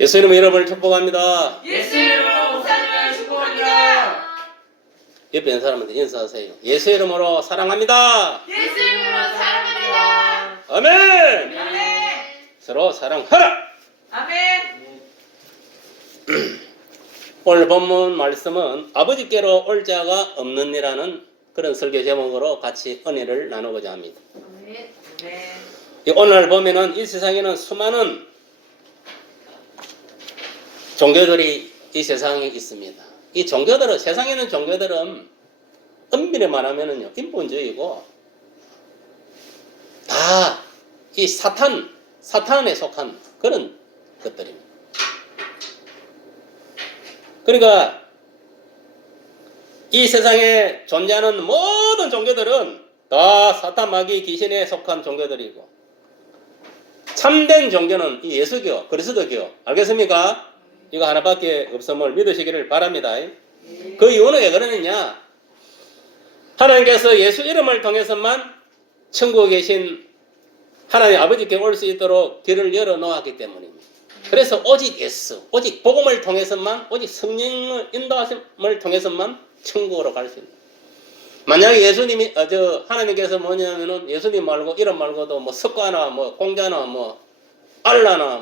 예수님 이름을 축복합니다. 예수 이름으로 목사님을 축복합니다. 옆에 있는 사람한테 인사하세요. 예수 이름으로 사랑합니다. 예수 이름으로 사랑합니다. 아멘. 아멘. 서로 사랑하라. 아멘. 오늘 본문 말씀은 아버지께로 올 자가 없느니라는 그런 설교 제목으로 같이 은혜를 나누고자 합니다. 아멘. 오늘 보면은 이 세상에는 수많은 종교들이 이 세상에 있습니다. 이 종교들은, 세상에 있는 종교들은 엄밀히 말하면은요, 인본주의고, 다 이 사탄에 속한 그런 것들입니다. 그러니까 이 세상에 존재하는 모든 종교들은 다 사탄, 마귀, 귀신에 속한 종교들이고, 참된 종교는 이 예수교, 그리스도교, 알겠습니까? 이거 하나밖에 없음을 믿으시기를 바랍니다. 그 이유는 왜 그러느냐? 하나님께서 예수 이름을 통해서만 천국에 계신 하나님 아버지께 올 수 있도록 길을 열어 놓았기 때문입니다. 그래서 오직 예수, 오직 복음을 통해서만, 오직 성령의 인도하심을 통해서만 천국으로 갈 수 있는. 만약에 예수님이, 하나님께서 뭐냐면은 예수님 말고, 이름 말고도 뭐 석가나, 뭐 공자나, 뭐 알라나,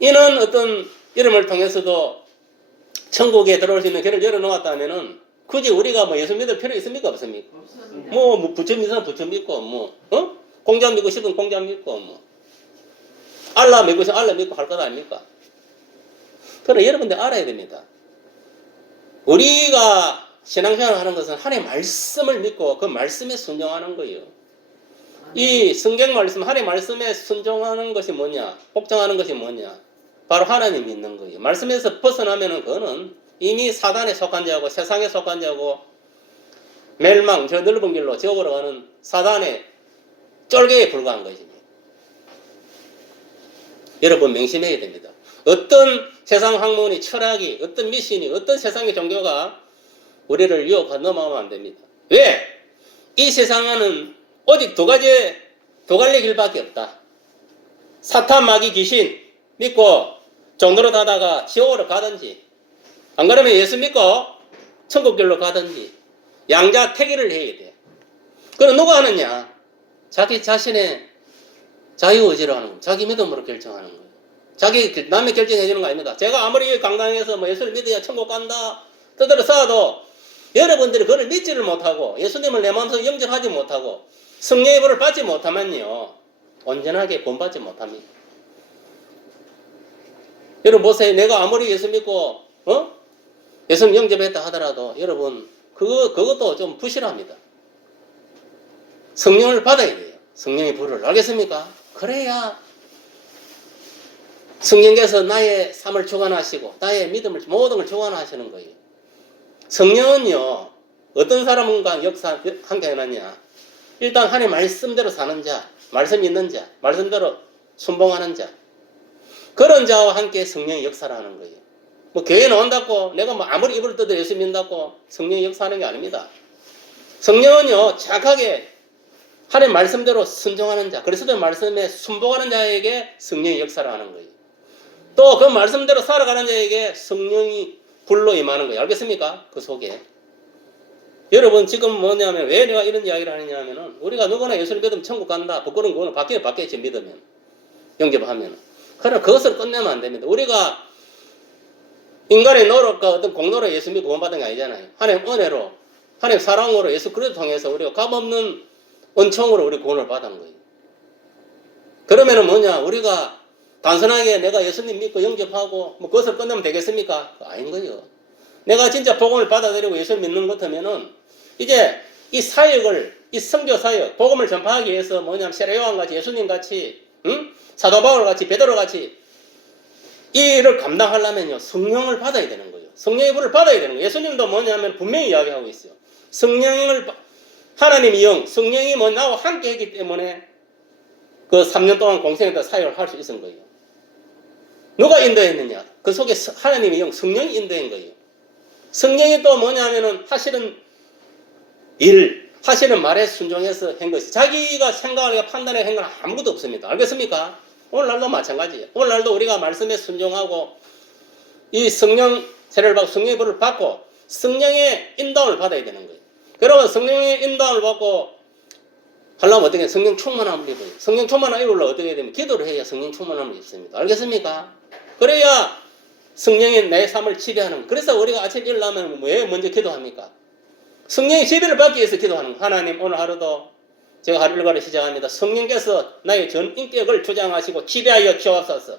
이는 어떤 이름을 통해서도 천국에 들어올 수 있는 길을 열어 놓았다면은 굳이 우리가 뭐 예수 믿을 필요 있습니까? 없습니까? 없습니다. 뭐 부처 믿는 사람 부처 믿고, 공자 믿고 싶으면 공자 믿고, 알라 믿고 싶으면 알라 믿고 할 것 아닙니까? 그러나 여러분들 알아야 됩니다. 우리가 신앙생활을 하는 것은 하나님의 말씀을 믿고 그 말씀에 순종하는 거예요. 이 성경 말씀, 하나님의 말씀에 순종하는 것이 뭐냐? 복종하는 것이 뭐냐? 바로 하나님 믿는 거예요. 말씀에서 벗어나면은 그거는 이미 사단에 속한 자고 세상에 속한 자고 멸망, 저 넓은 길로 지옥으로 가는 사단의 쫄개에 불과한 것입니다. 여러분 명심해야 됩니다. 어떤 세상 학문이, 철학이, 어떤 미신이, 어떤 세상의 종교가 우리를 유혹하고 넘어가면 안 됩니다. 왜? 이 세상에는 오직 두 갈래 길밖에 없다. 사탄, 마귀, 귀신 믿고 종로로 가다가 지옥으로 가든지, 안 그러면 예수 믿고 천국길로 가든지, 양자 택일을 해야 돼. 그럼 누가 하느냐? 자기 자신의 자유의지로 하는 거예요. 자기 믿음으로 결정하는 거예요. 남의 결정해 주는 거 아닙니다. 제가 아무리 강당에서 뭐 예수를 믿어야 천국 간다 떠들어 쌓아도 여러분들이 그걸 믿지를 못하고 예수님을 내 마음속에 영접하지 못하고 성령의 불을 받지 못하면요, 온전하게 본받지 못합니다. 여러분 보세요. 내가 아무리 예수 믿고 예수님 영접했다 하더라도 여러분 그것도 좀 부실합니다. 성령을 받아야 돼요. 성령의 불을. 알겠습니까? 그래야 성령께서 나의 삶을 주관하시고 나의 믿음을 모든 걸 주관하시는 거예요. 성령은요, 어떤 사람과 함께 해놨냐? 일단 하나님 말씀대로 사는 자, 말씀 있는 자, 말씀대로 순봉하는 자, 그런 자와 함께 성령의 역사를 하는 거예요. 뭐 교회 나온다고 내가 뭐 아무리 입을 떠도 예수 믿는다고 성령의 역사하는 게 아닙니다. 성령은요, 정확하게 하나님 말씀대로 순종하는 자, 그리스도의 말씀에 순복하는 자에게 성령의 역사를 하는 거예요. 또 그 말씀대로 살아가는 자에게 성령이 불로 임하는 거예요. 알겠습니까? 그 속에. 여러분 지금 뭐냐면 왜 내가 이런 이야기를 하느냐 하면은 우리가 누구나 예수를 믿으면 천국 간다. 부끄러운 거는 바뀌지 믿으면. 영접하면. 그러나 그것을 끝내면 안 됩니다. 우리가 인간의 노력과 어떤 공로로 예수 믿고 구원받은 게 아니잖아요. 하나님 은혜로, 하나님 사랑으로 예수 그리스도 통해서 우리가 값없는 은총으로 우리 구원을 받은 거예요. 그러면은 뭐냐? 우리가 단순하게 내가 예수님 믿고 영접하고 뭐 그것을 끝내면 되겠습니까? 아닌 거예요. 내가 진짜 복음을 받아들이고 예수를 믿는 것 같으면은 이제 이 사역을, 이 선교 사역, 복음을 전파하기 위해서 뭐냐면 세례요한 같이, 예수님 같이, 사도 바울 같이, 베드로 같이 이 일을 감당하려면요, 성령을 받아야 되는 거예요. 성령의 불을 받아야 되는 거예요. 예수님도 뭐냐면 분명히 이야기하고 있어요. 하나님의 영, 성령이 나와 함께 했기 때문에 그 3년 동안 공생에다 사역을 할 수 있는 거예요. 누가 인도했느냐? 그 속에 하나님의 영, 성령이 인도한 거예요. 성령이 또 뭐냐면은 하시는 말에 순종해서 한 것이, 자기가 생각하고 판단해 한 건 아무것도 없습니다. 알겠습니까? 오늘날도 마찬가지예요. 오늘날도 우리가 말씀에 순종하고 이 성령 세례를 받고 성령의 불을 받고 성령의 인도를 받아야 되는 거예요. 그러면 성령의 인도를 받고 하려면 어떻게 해요? 성령 충만함을 입어요. 성령 충만함을 입으려면 어떻게 해야 되면 기도를 해야 성령 충만함을 입습니다. 알겠습니까? 그래야 성령이 내 삶을 지배하는 거예요. 그래서 우리가 아침 일어나면 왜 먼저 기도합니까? 성령의 지배를 받기 위해서 기도하는 거예요. 하나님 오늘 하루도 제가 하루 일과를 시작합니다. 성령께서 나의 전 인격을 주장하시고 지배하여 주옵소서.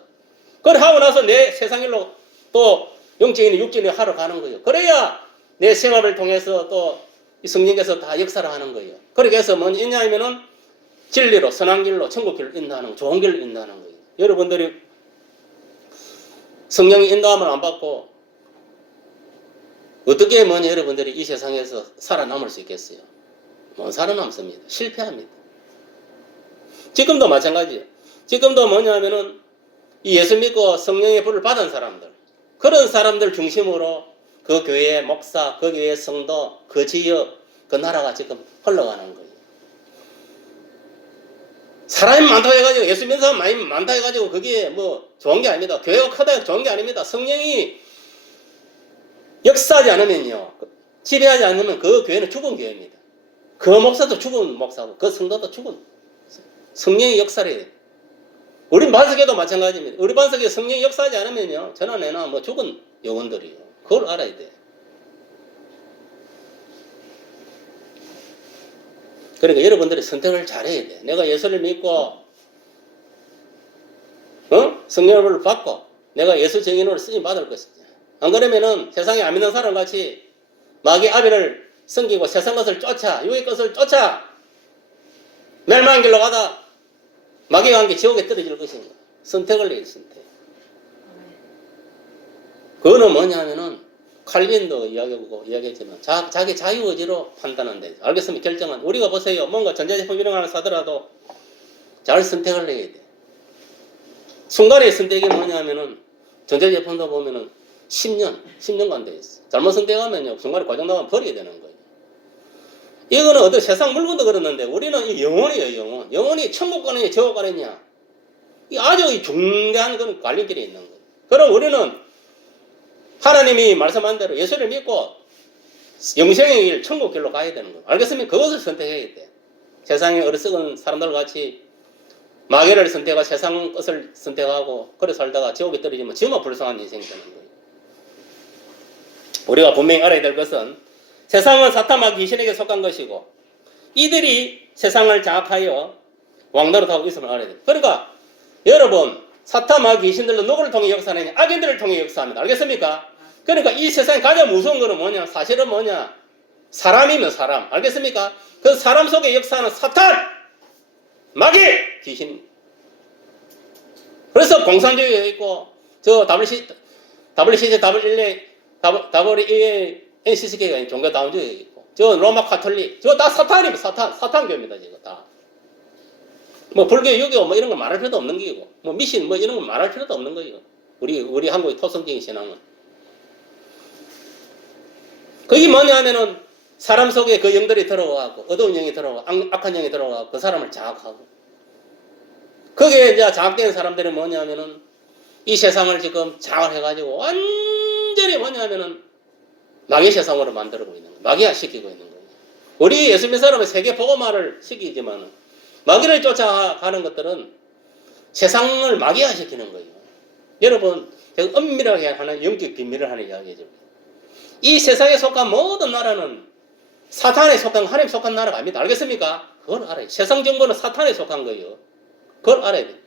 그걸 하고 나서 내 세상일로 또 영적인 육적인 하러 가는 거예요. 그래야 내 생활을 통해서 또 성령께서 다 역사를 하는 거예요. 그렇게 해서 뭐냐 있냐면은 진리로 선한 길로 천국 길로 인도하는 거, 좋은 길로 인도하는 거예요. 여러분들이 성령의 인도함을 안 받고 어떻게 뭐냐 여러분들이 이 세상에서 살아남을 수 있겠어요? 못 살아남습니다. 실패합니다. 지금도 마찬가지예요. 지금도 뭐냐면은 이 예수 믿고 성령의 불을 받은 사람들, 그런 사람들 중심으로 그 교회의 목사, 그 교회의 성도, 그 지역, 그 나라가 지금 흘러가는 거예요. 사람이 많다고 해가지고, 예수 믿는 사람 많이 많다 해가지고, 그게 뭐 좋은 게 아닙니다. 교회가 크다 해서 좋은 게 아닙니다. 성령이 역사하지 않으면요, 지배하지 않으면 그 교회는 죽은 교회입니다. 그 목사도 죽은 목사고, 그 성도도 죽은. 성령이 역사를 해요. 우리 반석에도 마찬가지입니다. 우리 반석에 성령이 역사하지 않으면요, 전화 내나 뭐 죽은 영혼들이에요. 그걸 알아야 돼. 그러니까 여러분들이 선택을 잘해야 돼. 내가 예수를 믿고, 성령을 받고, 내가 예수 증인으로 쓰임 받을 것이지. 안 그러면은 세상에 안 믿는 사람 같이 마귀 아비를 섬기고 세상 것을 쫓아, 유의 것을 쫓아, 멸망의 길로 가다 마귀와 함께 지옥에 떨어질 것입니다. 선택을 해야 선택. 그거는 뭐냐면은 칼빈도 이야기했지만 자기 자유의지로 판단한다. 알겠으면 결정한. 우리가 보세요. 뭔가 전자제품 이런 거 하나 사더라도 잘 선택을 해야 돼. 순간의 선택이 뭐냐면은 전자제품도 보면은 10년간 돼 있어. 잘못 선택하면요. 순간에 고장나면 버리게 되는 거예요. 이거는 어떤 세상 물건도 그렇는데 우리는 이 영혼이에요, 영혼. 영혼이 천국 가느냐, 지옥 가느냐. 이 아주 중대한 그런 갈림길에 있는 거예요. 그럼 우리는 하나님이 말씀한 대로 예수를 믿고 영생의 길, 천국 길로 가야 되는 거예요. 알겠습니까? 그것을 선택해야 돼. 세상에 어리석은 사람들 같이 마귀를 선택하고 세상 것을 선택하고 그래 살다가 지옥에 떨어지면 정말 불쌍한 인생이 되는 거예요. 우리가 분명히 알아야 될 것은 세상은 사탄과 귀신에게 속한 것이고 이들이 세상을 장악하여 왕노릇하고 있음을 알아야 돼요. 그러니까 여러분 사탄과 귀신들도 누구를 통해 역사하느냐? 악인들을 통해 역사합니다. 알겠습니까? 그러니까 이 세상에 가장 무서운 거는 뭐냐? 사실은 뭐냐? 사람이면 사람. 알겠습니까? 그 사람 속에 역사하는 사탄, 마귀, 귀신. 그래서 공산주의가 있고 저 NCCK가 종교 다운주의가 있고 저 로마 카톨릭 저거 다 사탄입니다. 사탄교입니다. 이거 다. 뭐 불교, 유교 뭐 이런 거 말할 필요도 없는 게이고 뭐 미신 뭐 이런 거 말할 필요도 없는 거예요. 우리 한국의 토성적인 신앙은. 그게 뭐냐면은 사람 속에 그 영들이 들어가고 어두운 영이 들어가고 악한 영이 들어가고 그 사람을 장악하고 거기에 이제 장악된 사람들이 뭐냐면은 이 세상을 지금 장악을 해가지고 완전히 뭐냐면은 마귀 세상으로 만들고 있는 거예요. 마귀화 시키고 있는 거예요. 우리 예수 믿는 사람은 세계 복음화를 시키지만 마귀를 쫓아가는 것들은 세상을 마귀화 시키는 거예요. 여러분 제가 엄밀하게 하는 영적 비밀을 하는 이야기죠. 이 세상에 속한 모든 나라는 사탄에 속한 하나님에 속한 나라가 아닙니다. 알겠습니까? 그걸 알아요. 세상 정보는 사탄에 속한 거예요. 그걸 알아야 돼요.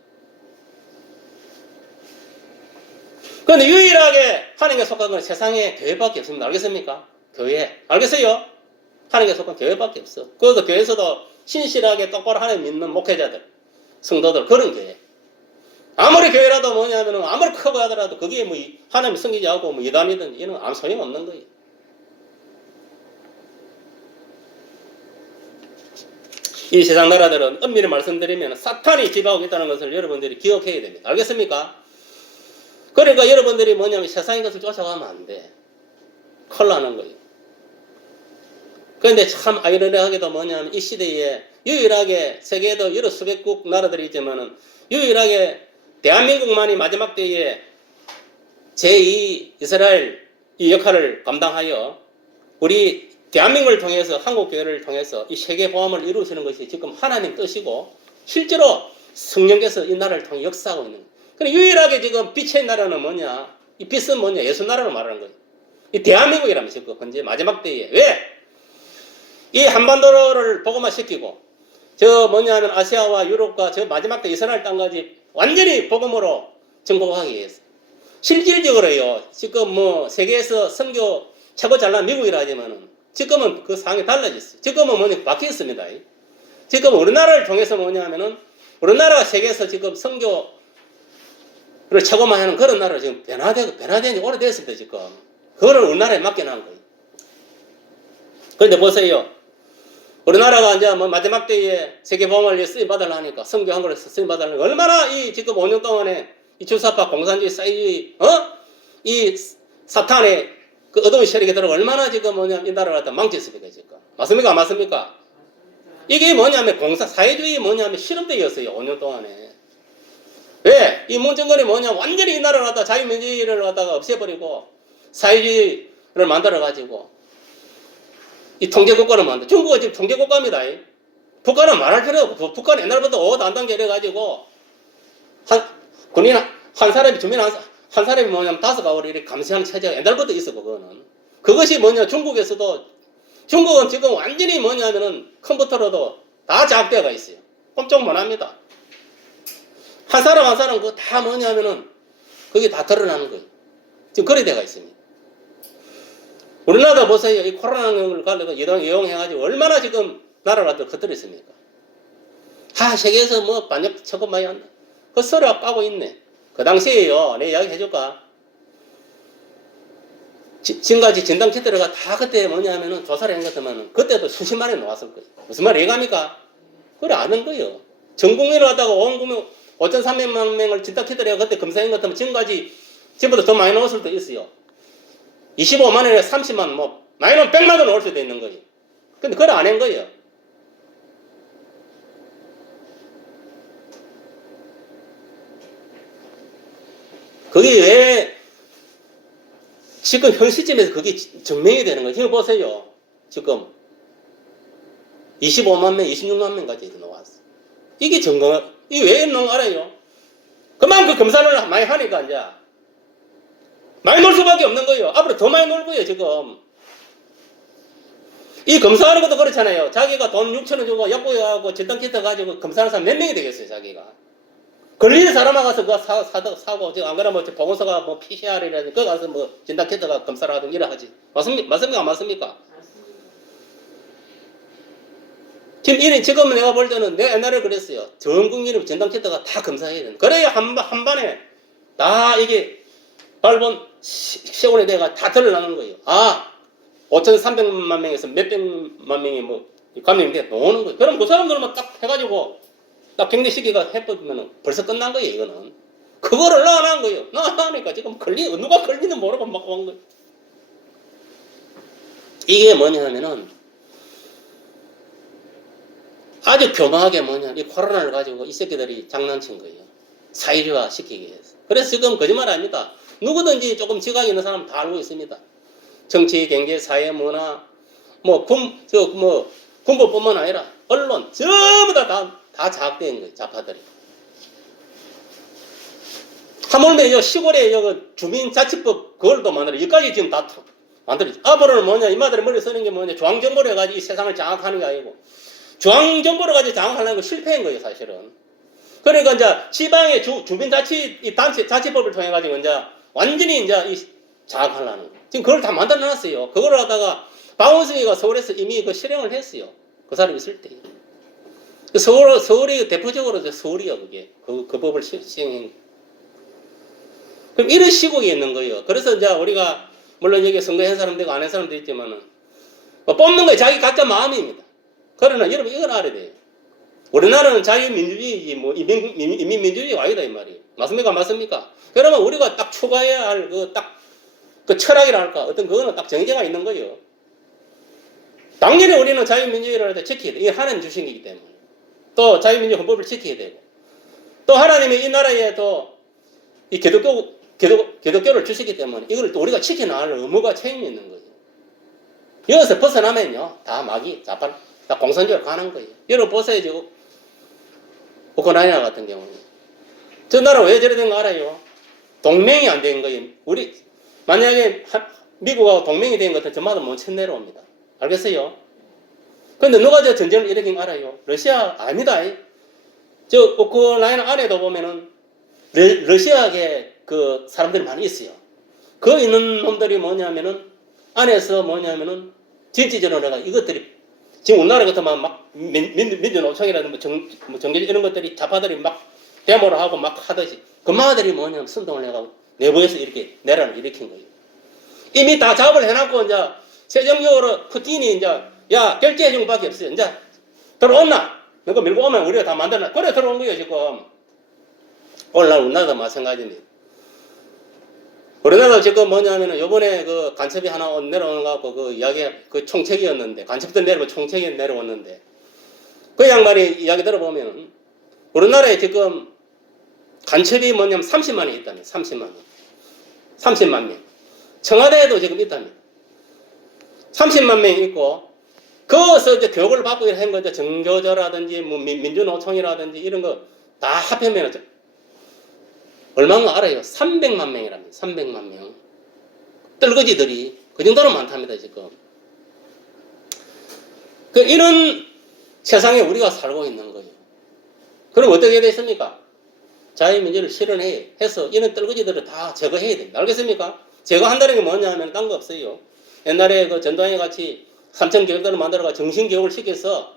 그런데 유일하게 하나님께 속한 건 세상에 교회밖에 없습니다. 알겠습니까? 교회. 알겠어요? 하나님께 속한 교회밖에 없어. 그것도 교회에서도 신실하게 똑바로 하나님 믿는 목회자들, 성도들, 그런 교회. 아무리 교회라도 뭐냐면은, 아무리 크고 하더라도 그게 뭐 하나님 섬기지하고 뭐 이단이든 이런 아무 소용없는 거예요. 이 세상 나라들은 엄밀히 말씀드리면 사탄이 지배하고 있다는 것을 여러분들이 기억해야 됩니다. 알겠습니까? 그러니까 여러분들이 뭐냐면 세상의 것을 쫓아가면 안 돼. 큰일 나는 거예요. 그런데 참 아이러니하게도 뭐냐면 이 시대에 유일하게 세계에도 여러 수백국 나라들이 있지만은 유일하게 대한민국만이 마지막 때에 제2 이스라엘 이 역할을 감당하여 우리 대한민국을 통해서 한국교회를 통해서 이 세계보험을 이루시는 것이 지금 하나님 뜻이고 실제로 성령께서 이 나라를 통해 역사하고 있는 거예요. 그럼 유일하게 지금 빛의 나라는 뭐냐? 이 빛은 뭐냐? 예수 나라를 말하는 거예요. 이 대한민국이라면 지금 현재 마지막 때에 왜? 이 한반도를 복음화시키고 저 뭐냐면 아시아와 유럽과 저 마지막 때 이스라엘 땅까지 완전히 복음으로 정복하기 위해서 실질적으로요. 지금 뭐 세계에서 선교 최고 잘난 미국이라 하지만은 지금은 그 상황이 달라졌어요. 지금은 뭐냐 바뀌었습니다. 지금 우리나라를 통해서 뭐냐면은 우리나라가 세계에서 지금 선교를 최고 많이 하는 그런 나라로 지금 변화된 지 오래됐습니다. 지금 그거를 우리나라에 맡겨놓은 거예요. 그런데 보세요. 우리나라가 이제 뭐 마지막 때에 세계보험을 쓰임 받으려니까 선교 한국에서 쓰임 받으려니까 얼마나 이 지금 5년 동안에 이 주사파 공산주의 사회주의 이 사탄의 그 어두운 세력이 들어 얼마나 지금 뭐냐면 이 나라를 갖다 망쳤습니까 지금 맞습니까 안 맞습니까? 이게 뭐냐면 사회주의 뭐냐면 실험대였어요 5년 동안에. 왜? 이 문정권이 뭐냐 완전히 이 나라를 갖다 자유민주주의를 갖다가 없애버리고 사회주의를 만들어가지고 이 통제국가를 만들어. 중국은 지금 통제국가입니다. 북한은 말할 필요 없고 북한은 옛날부터 5, 단단계 이래가지고 군인 한 사람이 주민 한 사람이 뭐냐면 5가구를 이렇게 감시하는 체제가 옛날부터 있었고 그거는 그것이 뭐냐 중국에서도 중국은 지금 완전히 뭐냐면은 컴퓨터로도 다 장악되어가 있어요. 꼼짝 못합니다. 한 사람 한 사람 그거 다 뭐냐면은 그게 다 드러나는 거예요. 지금 그래 돼가 있습니다. 우리나라도 보세요. 이 코로나를 가지고 이용해가지고 얼마나 지금 나라를 갖다 겉들였습니까? 세계에서 뭐 반역 처분 많이 한다. 그 썰어 까고 있네. 그 당시에요. 내 이야기 해줄까? 지금까지 진단키트가 다 그때 뭐냐면은 조사를 한 것 같으면 그때도 수십만 원 나왔을 거예요. 무슨 말 이해갑니까? 그래 아는 거예요. 전 국민을 갖다가 온 국민 5,300만 명을 진단키트를 그때 검사한 것 같으면 지금까지 지금보다 더 많이 나올 수도 있어요. 25만 원에 30만 뭐 많이 나오면 100만 원 나올 수도 있는 거예요. 근데 그걸 안 한 거예요. 그게 왜 지금 현 시점에서 그게 증명이 되는 거예요. 지금 보세요. 지금 25만 명, 26만 명까지 나왔어. 이게 증거, 이게 왜 있는 거 알아요? 그만큼 검사를 많이 하니까 이제 많이 놀 수밖에 없는 거예요. 앞으로 더 많이 놀 거예요, 지금. 이 검사하는 것도 그렇잖아요. 자기가 돈 6,000원 주고 약국에 진단키트 가지고 검사하는 사람 몇 명이 되겠어요, 자기가. 걸리는 사람하고 가서 그거 사고, 지금 안 그러면 보건소가 뭐 PCR이라든지, 그거 가서 뭐 진단키트가 검사를 하든 이래 하지. 맞습니까? 안 맞습니까? 지금 내가 볼 때는 내가 옛날에 그랬어요. 전 국민의 진단키트가 다 검사해야 된다. 그래야 한 번에 다 이게 발본 세월에 내가 다 드러나는 거예요. 5,300만 명에서 몇백만 명이 뭐 감염이 돼 나오는 거예요. 그럼 그 사람들만 딱 해가지고 딱 격리시키가 해버리면 벌써 끝난 거예요, 이거는. 그거를 나안 거예요. 나하니까 지금 누가 걸리는 모르고 막 온 거예요. 이게 뭐냐면은 아주 교묘하게 이 코로나를 가지고 이 새끼들이 장난친 거예요. 사회주의화 시키기 위해서. 그래서 지금 거짓말 아닙니다. 누구든지 조금 지각이 있는 사람 다 알고 있습니다. 정치, 경제, 사회, 문화, 군부뿐만 아니라 언론 전부 다 자학된 거예요. 좌파들이. 하물며 시골에 주민자치법 그걸도 만들어. 여기까지 지금 다 만들어져. 앞으로는 이마들이 머리 쓰는 게 중앙정부를 해가지고 이 세상을 장악하는 게 아니고 중앙정부를 가지고 장악하려는 거 실패한 거예요, 사실은. 그러니까 이제 지방의 주민자치 단체 자치법을 통해 가지고 이제 완전히 이제 장악하려는 거. 지금 그걸 다 만들어 놨어요. 그걸 하다가 박원순이가 서울에서 이미 그 실행을 했어요. 그 사람이 있을 때. 서울이 대표적으로 서울이요, 그게. 그 법을 시행한. 그럼 이런 시국이 있는 거예요. 그래서 이제 우리가 물론 여기 선거한 사람도 있고 안 한 사람도 있지만은 뽑는 게 자기 각자 마음입니다. 그러나 여러분 이걸 알아야 돼요. 우리나라는 자유민주주의지 이민민주주의가 아니다 이 말이에요. 맞습니까? 맞습니까? 그러면 우리가 딱 추가해야 할 그 철학이랄까 어떤 그거는 딱 정해져가 있는 거예요. 당연히 우리는 자유민주주의를 지켜야 돼. 이게 하나님 주신 거기 때문에. 또 자유민주 헌법을 지켜야 되고. 또 하나님이 이 나라에 또 이 기독교를 주시기 때문에 이걸 또 우리가 지켜나갈 의무가 책임이 있는 거예요. 여기서 벗어나면요, 다 마귀, 자판, 다 공산주의로 가는 거예요. 여러분 보세요, 지금 우크라이나 같은 경우는. 저 나라 왜 저래 된 거 알아요? 동맹이 안 된 거예요. 우리, 만약에 미국하고 동맹이 된 것은 저마다 못 쳐내려옵니다. 알겠어요? 근데 누가 저 전쟁을 일으킨 거 알아요? 러시아 아니다. 저 우크라이나 안에도 보면은 러시아계 그 사람들이 많이 있어요. 그 있는 놈들이 뭐냐면은 안에서 뭐냐면은 진취전을 내가 이것들이 지금 우리나라 같으면 막 민주노총이라든지 정계 이런 것들이 좌파들이 막 데모를 하고 막 하듯이 그마들이 뭐냐면 선동을 해가지고 내부에서 이렇게 내란을 일으킨 거예요. 이미 다 작업을 해놨고 이제 최종적으로 푸틴이 이제 야 결제해 준 밖에 없어요. 이제 들어온나? 너가 밀고 오면 우리가 다 만들나? 그래 들어온 거예요 지금. 오늘날 우리나라도 마찬가지입니다. 우리나라도 지금 뭐냐면은 요번에 그 간첩이 하나 내려오는 거 갖고 그 이야기 그 총책이었는데 간첩들 내려오고 총책이 내려왔는데 그 양반이 이야기 들어보면은 우리나라에 지금 간첩이 뭐냐면 30만이 있다면 30만 명. 청와대에도 지금 있답니다. 30만 명이 있고 거기서 이제 교육을 받고 한 거죠. 정교조라든지 뭐 민주노총이라든지 이런 거 다 합하면 얼마나 알아요? 300만 명이랍니다. 300만 명. 떨거지들이 그 정도로 많답니다, 지금. 이런 세상에 우리가 살고 있는 거예요. 그럼 어떻게 되겠습니까? 자유민주를 실현해서 이런 떨거지들을 다 제거해야 됩니다. 알겠습니까? 제거한다는 게 뭐냐면 딴 거 없어요. 옛날에 그 전두환이 같이 삼천교육들을 만들어가 정신교육을 시켜서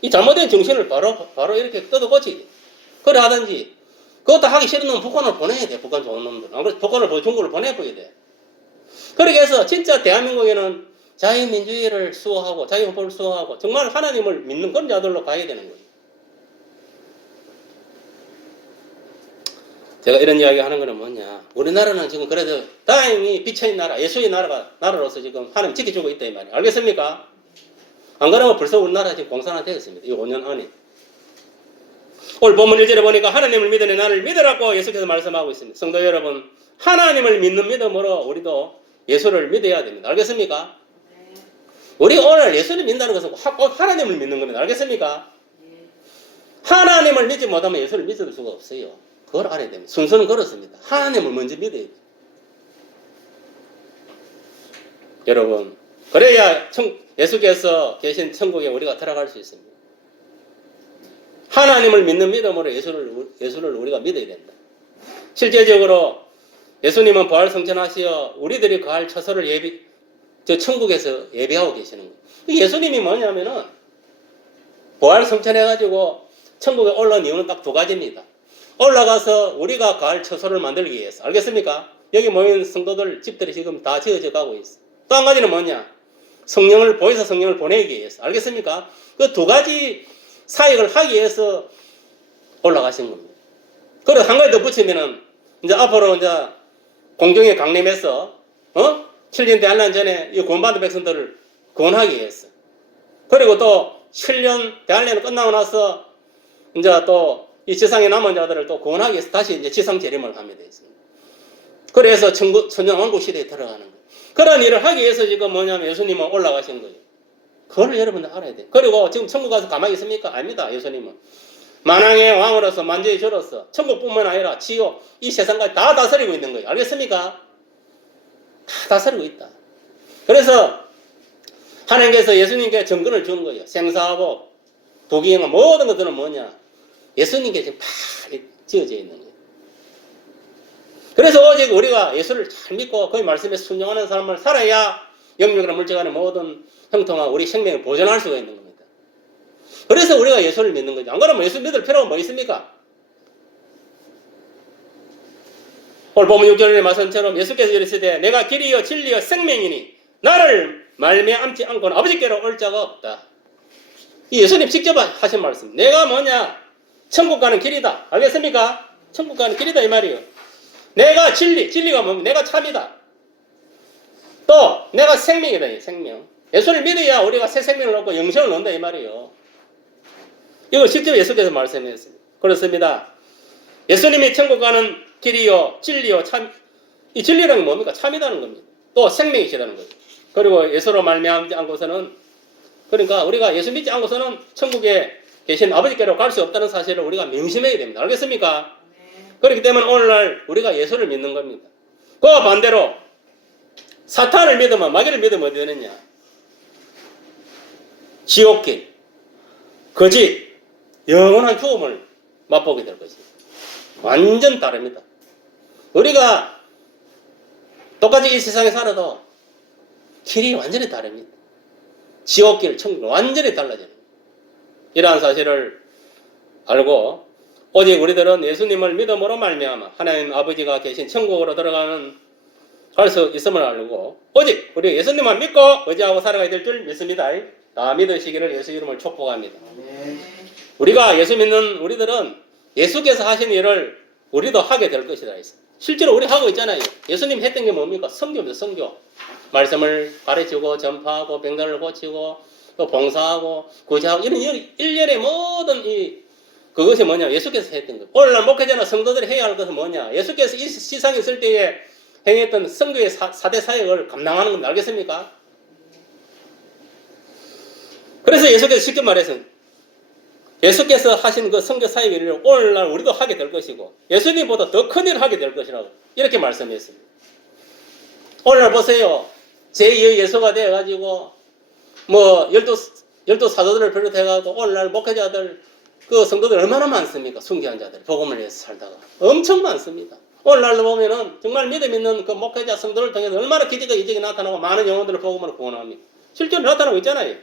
이 잘못된 정신을 바로 이렇게 뜯어고치. 그래 하든지 그것도 하기 싫은 놈은 북한으로 보내야 돼. 북한 좋은 놈들. 안 그래서 북한을 중국을 보내버려야 돼. 그렇게 해서 진짜 대한민국에는 자유민주주의를 수호하고 자유헌법을 수호하고 정말 하나님을 믿는 그런 자들로 가야 되는 거예요. 제가 이런 이야기 하는 거는 뭐냐. 우리나라는 지금 그래도 다행히 빛의 나라, 예수의 나라로서 지금 하나님 지켜주고 있다 이 말이에요. 알겠습니까? 안 그러면 벌써 우리나라 지금 공산화 되었습니다. 이 5년 안에. 오늘 본문 1절에 보니까 하나님을 믿으니 나를 믿으라고 예수께서 말씀하고 있습니다. 성도 여러분, 하나님을 믿는 믿음으로 우리도 예수를 믿어야 됩니다. 알겠습니까? 네. 우리 오늘 예수를 믿는다는 것은 꼭 하나님을 믿는 겁니다. 알겠습니까? 네. 하나님을 믿지 못하면 예수를 믿을 수가 없어요. 그걸 알아야 됩니다. 순서는 그렇습니다. 하나님을 먼저 믿어야 돼요. 여러분, 그래야 예수께서 계신 천국에 우리가 들어갈 수 있습니다. 하나님을 믿는 믿음으로 예수를 우리가 믿어야 된다. 실제적으로 예수님은 부활 성천하시어 우리들이 거할 처소를 저 천국에서 예비하고 계시는 거예요. 예수님이 뭐냐면은 부활 성천해가지고 천국에 올라온 이유는 딱 두 가지입니다. 올라가서 우리가 거할 처소를 만들기 위해서. 알겠습니까? 여기 모인 성도들 집들이 지금 다 지어져 가고 있어. 또 한 가지는 뭐냐? 보혜사 성령을 보내기 위해서. 알겠습니까? 그 두 가지 사역을 하기 위해서 올라가신 겁니다. 그리고 한 가지 더 붙이면은 이제 앞으로 이제 공중에 강림해서 7년 대환란 전에 이 구원받은 백성들을 구원하기 위해서. 그리고 또 7년 대환란이 끝나고 나서 이제 또 이 지상에 남은 자들을 또 구원하기 위해서 다시 이제 지상 재림을 하게 되어 있습니다. 그래서 천년왕국 시대에 들어가는 거예요. 그런 일을 하기 위해서 지금 뭐냐면 예수님은 올라가신 거예요. 그걸 여러분들 알아야 돼요. 그리고 지금 천국 가서 가만히 있습니까? 아닙니다. 예수님은 만왕의 왕으로서 만주의 주로서 천국뿐만 아니라 지옥 이 세상까지 다 다스리고 있는 거예요. 알겠습니까? 다 다스리고 있다. 그래서 하나님께서 예수님께 정권을 준 거예요. 생사하고 부귀영화 모든 것들은 뭐냐? 예수님께 지금 다 지어져 있는 거예요. 그래서 오직 우리가 예수를 잘 믿고 그의 말씀에 순종하는 삶을 살아야 영육이나 물질간의 모든 형통한 우리 생명을 보존할 수가 있는 겁니다. 그래서 우리가 예수를 믿는 거죠. 안 그러면 예수 믿을 필요가 뭐 있습니까? 오늘 본문 6절의 말씀처럼 예수께서 이르시되 내가 길이요 진리요 생명이니 나를 말미암지 않고는 아버지께로 올 자가 없다. 이 예수님 직접 하신 말씀. 내가 뭐냐? 천국 가는 길이다. 알겠습니까? 천국 가는 길이다 이 말이에요. 내가 진리가 뭡니까? 내가 참이다. 또 내가 생명이다. 이 생명. 예수를 믿어야 우리가 새 생명을 얻고 영생을 얻는다 이 말이에요. 이거 실제로 예수께서 말씀했습니다. 그렇습니다. 예수님이 천국 가는 길이요, 진리요, 참. 이 진리라는 게 뭡니까? 참이라는 겁니다. 또 생명이시라는 거죠. 그리고 예수로 말미암지 않고서는, 그러니까 우리가 예수 믿지 않고서는 천국에 계신 아버지께로 갈 수 없다는 사실을 우리가 명심해야 됩니다. 알겠습니까? 그렇기 때문에 오늘날 우리가 예수를 믿는 겁니다. 그와 반대로 사탄을 믿으면, 마귀를 믿으면 어디 되느냐? 지옥길, 거짓, 영원한 죽음을 맛보게 될 것입니다. 완전 다릅니다. 우리가 똑같이 이 세상에 살아도 길이 완전히 다릅니다. 지옥길, 천국 완전히 달라져요. 이러한 사실을 알고 오직 우리들은 예수님을 믿음으로 말미암아 하나님 아버지가 계신 천국으로 들어가는 갈 수 있음을 알고 오직 우리 예수님만 믿고 의지하고 살아가야 될 줄 믿습니다. 다 믿으시기를 예수 이름을 축복합니다. 우리가 예수 믿는 우리들은 예수께서 하신 일을 우리도 하게 될 것이다. 실제로 우리 하고 있잖아요. 예수님 했던 게 뭡니까? 선교입니다. 선교. 말씀을 가르치고 전파하고 병들을 고치고 또 봉사하고 구제하고 이런 일련의 모든 그것이 뭐냐? 예수께서 했던 것. 오늘날 목회자나 성도들이 해야 할 것은 뭐냐? 예수께서 이 세상에 있을 때에 행했던 선교의 4대 사역을 감당하는 겁니다. 알겠습니까? 그래서 예수께서 쉽게 말해서 예수께서 하신 그 선교 사역 일을 오늘날 우리도 하게 될 것이고 예수님보다 더 큰 일을 하게 될 것이라고 이렇게 말씀했습니다. 오늘날 보세요. 제2의 예수가 되어가지고 뭐 열두 사도들을 비롯해가지고 오늘날 목회자들 그 성도들 얼마나 많습니까? 순교한 자들 복음을 위해서 살다가 엄청 많습니다. 오늘날로 보면은 정말 믿음 있는 그 목회자 성도를 통해서 얼마나 기적과 이적이 나타나고 많은 영혼들을 복음으로 구원합니다. 실제로 나타나고 있잖아요.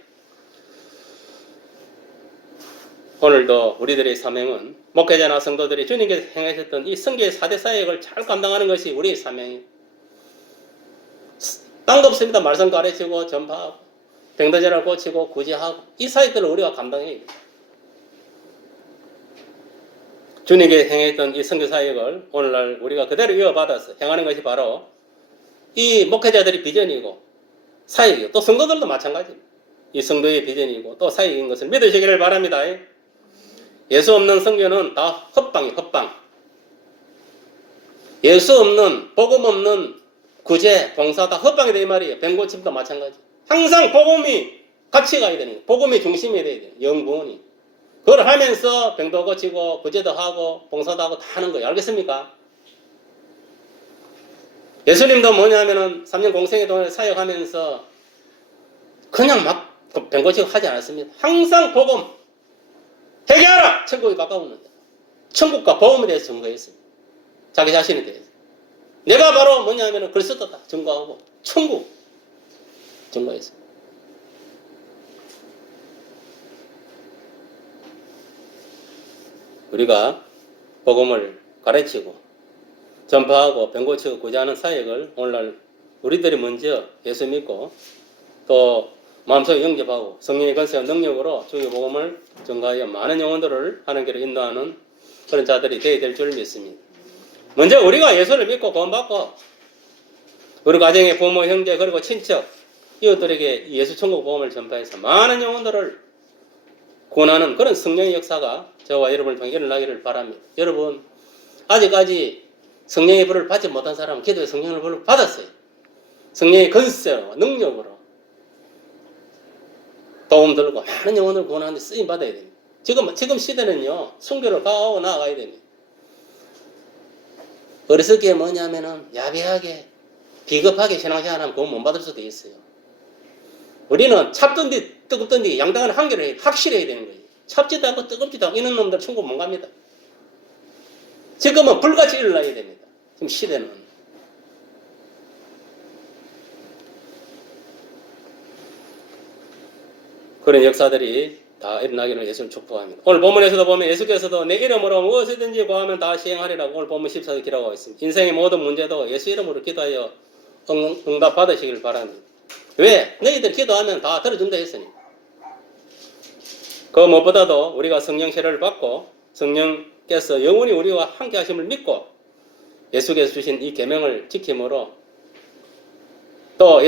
오늘도 우리들의 사명은 목회자나 성도들이 주님께서 행하셨던 이 선교의 4대 사역을 잘 감당하는 것이 우리의 사명이에요. 딴 거 없습니다. 말씀 가르치고 전파하고 병들을 고치고 구제하고 이 사역들을 우리가 감당해야 돼요. 주님께 행했던 이 선교 사역을 오늘날 우리가 그대로 이어받아서 행하는 것이 바로 이 목회자들의 비전이고 사역이고 또 성도들도 마찬가지입니다. 이 성도의 비전이고 또 사역인 것을 믿으시기를 바랍니다. 예수 없는 선교는 다 헛방이에요. 헛방. 예수 없는 복음 없는 구제, 봉사 다 헛방이 돼 이 말이에요. 병고침도 마찬가지. 항상 복음이 같이 가야 되는 거예요. 복음이 중심이 돼야 돼요. 영분이. 그걸 하면서 병도 고치고 구제도 하고 봉사도 하고 다 하는 거예요. 알겠습니까? 예수님도 뭐냐면은 3년 공생의 동안에 사역하면서 그냥 막 병 고치고 하지 않았습니다. 항상 복음 해결하라! 천국에 가까웠는데 천국과 복음에 대해서 증거했습니다. 자기 자신에 대해서. 내가 바로 뭐냐면은 그리스도다 증거하고 천국 증거했습니다. 우리가 복음을 가르치고 전파하고 병 고치고 구제하는 사역을 오늘날 우리들이 먼저 예수 믿고 또 마음속에 영접하고 성령의 권세와 능력으로 주의 복음을 전가하여 많은 영혼들을 하나님께로 인도하는 그런 자들이 되어야 될 줄 믿습니다. 먼저 우리가 예수를 믿고 구원받고 우리 가정의 부모, 형제 그리고 친척 이웃들에게 예수 천국 복음을 전파해서 많은 영혼들을 구원하는 그런 성령의 역사가 저와 여러분을 통해 일어나기를 바랍니다. 여러분 아직까지 성령의 불을 받지 못한 사람은 기도에 성령의 불을 받았어요. 성령의 권세로 능력으로 도움 들고 많은 영혼을 구원하는 데 쓰임 받아야 됩니다. 지금 시대는요 순교를 가하고 나아가야 됩니다. 어리석게 뭐냐면은 야비하게 비겁하게 신앙생활하면 구원 못 받을 수도 있어요. 우리는 찹던디 뜨겁던디 양당한 한계를 확실해야 되는 거예요. 찹지도 않고 뜨겁지도 않고 이런 놈들 천국 못 갑니다. 지금은 불같이 일어나야 됩니다. 지금 시대는. 그런 역사들이 다 일어나기를 예수를 축복합니다. 오늘 본문에서도 보면 예수께서도 내 이름으로 무엇이든지 구하면 다 시행하리라고 오늘 본문 14절 기록하고 있습니다. 인생의 모든 문제도 예수 이름으로 기도하여 응답 받으시길 바랍니다. 왜? 너희들 기도하면 다 들어준다 했으니. 그 무엇보다도 우리가 성령 세례를 받고 성령께서 영원히 우리와 함께 하심을 믿고 예수께서 주신 이 계명을 지킴으로 또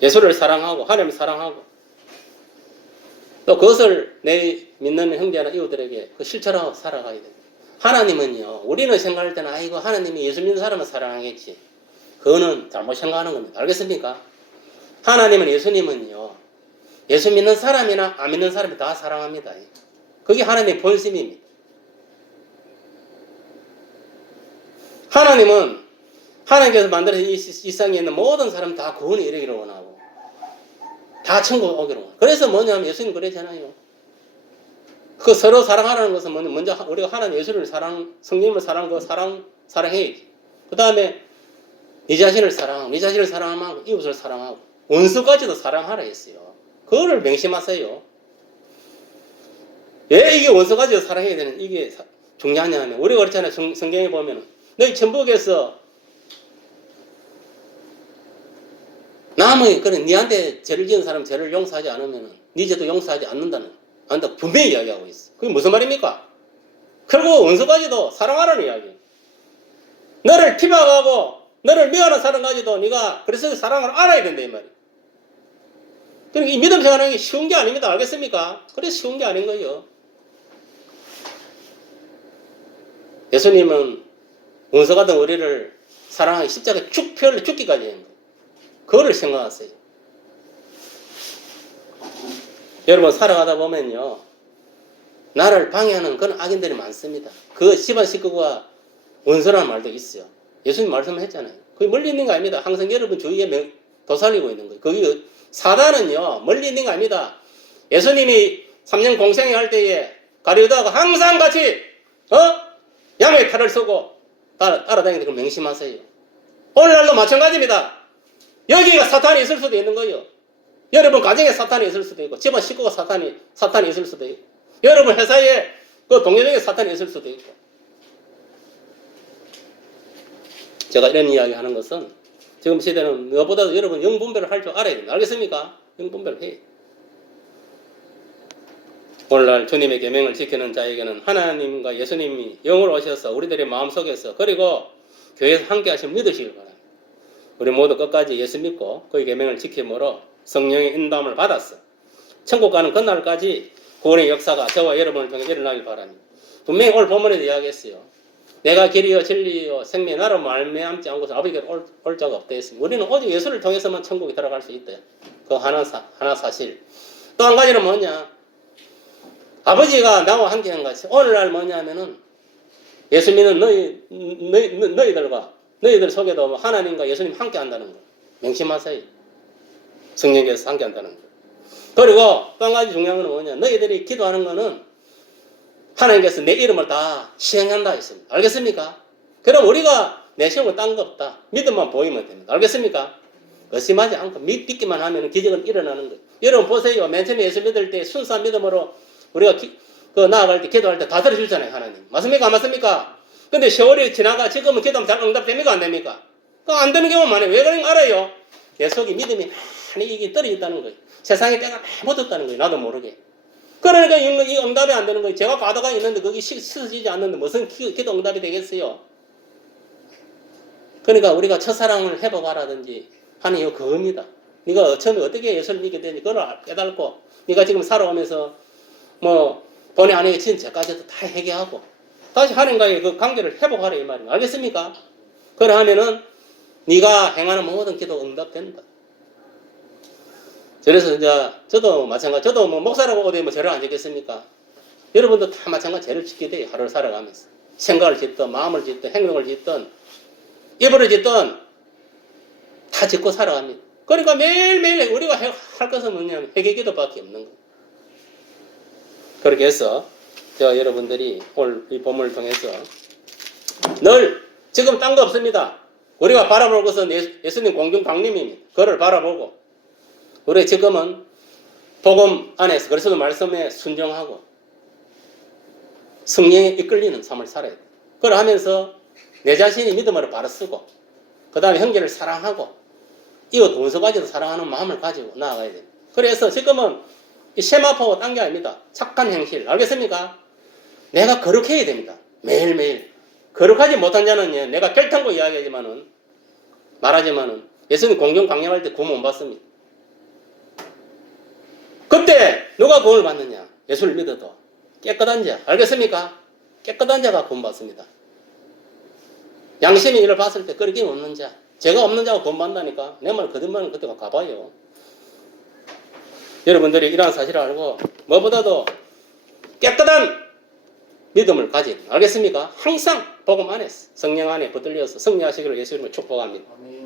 예수를 사랑하고 하나님을 사랑하고 또 그것을 내 믿는 형제나 이웃들에게 그 실천하고 살아가야 돼. 하나님은요, 우리는 생각할 때는 아이고 하나님이 예수 믿는 사람은 사랑하겠지. 그거는 잘못 생각하는 겁니다. 알겠습니까? 하나님은 예수님은요, 예수 믿는 사람이나 안 믿는 사람이 다 사랑합니다. 그게 하나님의 본심입니다. 하나님은 하나님께서 만들어진 이 세상에 있는 모든 사람 다 구원에 이르기를 원하고 다 천국 오기를 원하고, 그래서 뭐냐면 예수님 그랬잖아요. 그 서로 사랑하라는 것은 먼저 우리가 하나님 예수를 성령님을 사랑해야지. 그 다음에 네 자신을 사랑하고, 네 자신을 사랑하면 이웃을 사랑하고 원수까지도 사랑하라 했어요. 그거를 명심하세요. 왜 이게 원수까지도 사랑해야 되는 이게 중요하냐 하면, 우리가 그렇잖아요. 성경에 보면은 너희 천국에서 남의 그런 니한테 죄를 지은 사람 죄를 용서하지 않으면은 네 죄도 용서하지 않는다 분명히 이야기하고 있어. 그게 무슨 말입니까? 결국 원수까지도 사랑하라는 이야기. 너를 피박하고 너를 미워하는 사람까지도 네가 그래서 사랑을 알아야 된다 이 말이야. 그러니까 이 믿음 생활하는 게 쉬운 게 아닙니다. 알겠습니까? 그래서 쉬운 게 아닌 거예요. 예수님은 원수 같은 우리를 사랑하기 십자가에 쭉 피 흘려 죽기까지 한 거예요. 그거를 생각하세요. 여러분 살아가다 보면요, 나를 방해하는 그런 악인들이 많습니다. 그 집안 식구가 원수라는 말도 있어요. 예수님 말씀했잖아요. 그게 멀리 있는 거 아닙니다. 항상 여러분 주위에 도살리고 있는 거예요. 거기 사단은요 멀리 있는 거 아닙니다. 예수님이 3년 공생회 할 때에 가룟유다가 항상 같이 양의 칼을 쓰고 따라다니는 걸 명심하세요. 오늘날도 마찬가지입니다. 여기가 사탄이 있을 수도 있는 거예요. 여러분 가정에 사탄이 있을 수도 있고, 집안 식구가 사탄이 있을 수도 있고, 여러분 회사에 그 동료 중에 사탄이 있을 수도 있고. 제가 이런 이야기 하는 것은 지금 시대는 무엇보다도 여러분 영분별을 할 줄 알아야 됩니다. 알겠습니까? 영분별을 해. 오늘날 주님의 계명을 지키는 자에게는 하나님과 예수님이 영으로 오셔서 우리들의 마음속에서, 그리고 교회에서 함께 하시면 믿으시길 바랍니다. 우리 모두 끝까지 예수 믿고 그의 계명을 지킴으로 성령의 인도함을 받았어. 천국 가는 그날까지 구원의 역사가 저와 여러분을 통해 일어나길 바랍니다. 분명히 오늘 본문에도 이야기했어요. 내가 길이요 진리요 생명이 나로 말미암지 않고서 아버지께로 올 자가 없다 했습니다. 우리는 오직 예수를 통해서만 천국에 들어갈 수 있다. 그 하나 사실. 또 한 가지는 뭐냐, 아버지가 나와 함께한 것이 오늘날 뭐냐면은 예수 믿는 너희들 속에도 하나님과 예수님 함께 한다는 거 명심하세요. 성령께서 함께 한다는 거. 그리고 또 한 가지 중요한 건 뭐냐, 너희들이 기도하는 거는 하나님께서 내 이름을 다 시행한다 했습니다. 알겠습니까? 그럼 우리가 내세우고 딴 거 없다. 믿음만 보이면 됩니다. 알겠습니까? 의심하지 않고 믿기만 하면 기적은 일어나는 거예요. 여러분 보세요. 맨 처음에 예수 믿을 때 순수한 믿음으로 우리가 나아갈 때 기도할 때 다 들어주잖아요. 하나님. 맞습니까? 안 맞습니까? 근데 세월이 지나가 지금은 기도하면 잘 응답됩니까? 안 됩니까? 안 되는 경우 많아요. 왜 그런지 알아요? 내 속에 믿음이 많이 이게 떨어졌다는 거예요. 세상에 때가 많이 묻었다는 거예요. 나도 모르게. 그러니까 이 응답이 안 되는 거예요. 제가 과도가 있는데 거기 쓰지지 않는데 무슨 기도 응답이 되겠어요? 그러니까 우리가 첫사랑을 회복하라든지 하는 이유 그겁니다. 네가 처음에 어떻게 예수를 믿게 되는지 그걸 깨닫고, 네가 지금 살아오면서 본의 아니게 지은 죄까지도 다 회개하고 다시 하나님과의 그 관계를 회복하라 이 말이에요. 알겠습니까? 그래 하면은 네가 행하는 모든 기도 응답된다. 그래서 이제 저도 마찬가지, 저도 목사라고 어디 죄를 안 짓겠습니까? 여러분도 다 마찬가지 죄를 짓게 돼요. 하루를 살아가면서 생각을 짓든 마음을 짓든 행동을 짓든 입을 짓든 다 짓고 살아갑니다. 그러니까 매일매일 우리가 할 것은 뭐냐면 회개기도밖에 없는 거예요. 그렇게 해서 제가 여러분들이 오늘 이 본문을 통해서 늘 지금 딴 거 없습니다. 우리가 바라볼 것은 예수님 공중 강림입니다. 그를 바라보고 우리 지금은 복음 안에서 그리스도 말씀에 순종하고 성령에 이끌리는 삶을 살아야 돼요. 그걸 하면서 내 자신이 믿음으로 바로 쓰고 그 다음에 형제를 사랑하고 이웃 원수까지도 사랑하는 마음을 가지고 나아가야 돼요. 그래서 지금은 이 세마포 딴 게 아닙니다. 착한 행실. 알겠습니까? 내가 거룩해야 됩니다. 매일매일. 거룩하지 못한 자는 내가 결탄고 말하지만은 예수님 공경 강림할 때 구원 못 받습니다. 그때 누가 구원을 받느냐? 예수를 믿어도 깨끗한 자. 알겠습니까? 깨끗한 자가 구원받습니다. 양심이 이를 봤을 때 끄리낌 없는 자. 죄가 없는 자가 구원받는다니까. 내 말 거짓말은 그때가 가봐요. 여러분들이 이러한 사실을 알고 무엇보다도 깨끗한 믿음을 가진, 알겠습니까? 항상 복음 안에서 성령 안에 붙들려서 승리하시기를 예수 이름으로 축복합니다. 아멘.